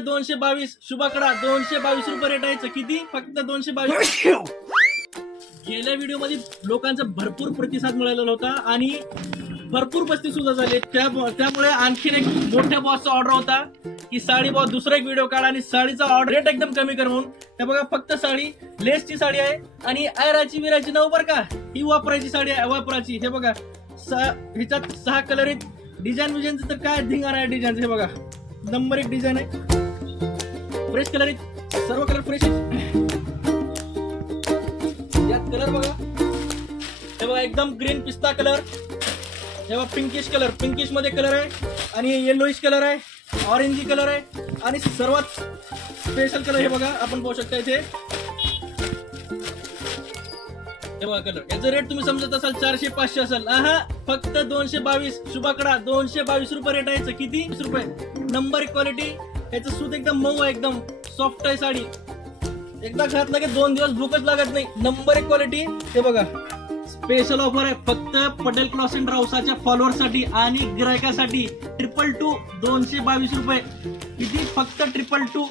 222 शुभाकडा 222 रुपये रेट आहे. किती? फक्त 222. गेल्या व्हिडिओ मध्ये लोकांचा भरपूर प्रतिसाद मिळालेला होता आणि भरपूर पस्ती सुद्धा झाले. त्यामुळे आणखीन एक मोठ्या बॉसचा ऑर्डर होता की साडी बॉस दुसरा एक व्हिडिओ काढा आणि साडीचा ऑर्डर रेट एकदम कमी कर म्हणून. हे बघा फक्त साडी लेसची साडी आहे आणि आयराची विराची नऊ बर का. ही वापरायची साडी आहे वापराची. हे बघा ह्याच्यात 6 कलर आहेत. डिझाईन विजाईनचं तर काय धिंगाणा आहे डिझाईन. हे बघा नंबर 1 डिझाईन आहे. फ्रेश कलर आहेत सर्व कलर फ्रेश आहेत. यात कलर बघा हे बघा एकदम ग्रीन पिस्ता कलर. हे बघा पिंकिश कलर पिंकिश मध्ये कलर आहे आणि येलोइश कलर आहे ऑरेंजी कलर आहे आणि सर्वात स्पेशल कलर हे बघा आपण पाहू शकता इथे. हे बघा कलर याचा रेट तुम्ही समजत असाल 400-500 असेल. फक्त 222 शुभाकडा 222 रुपये रेट आहे. किती? 20 रुपये. Number 1 quality. याचं सूत एकदम मऊ आहे एकदम सॉफ्ट आहे साडी. एकदा घातलं की 2 दिवस भूकच लागत नाही. Number 1 quality. हे बघा स्पेशल ऑफर आहे फक्त पटेल क्लॉथ अँड राऊसाच्या फॉलोअरसाठी आणि गिरायकासाठी. 222 222 रुपये. किती? फक्त 222.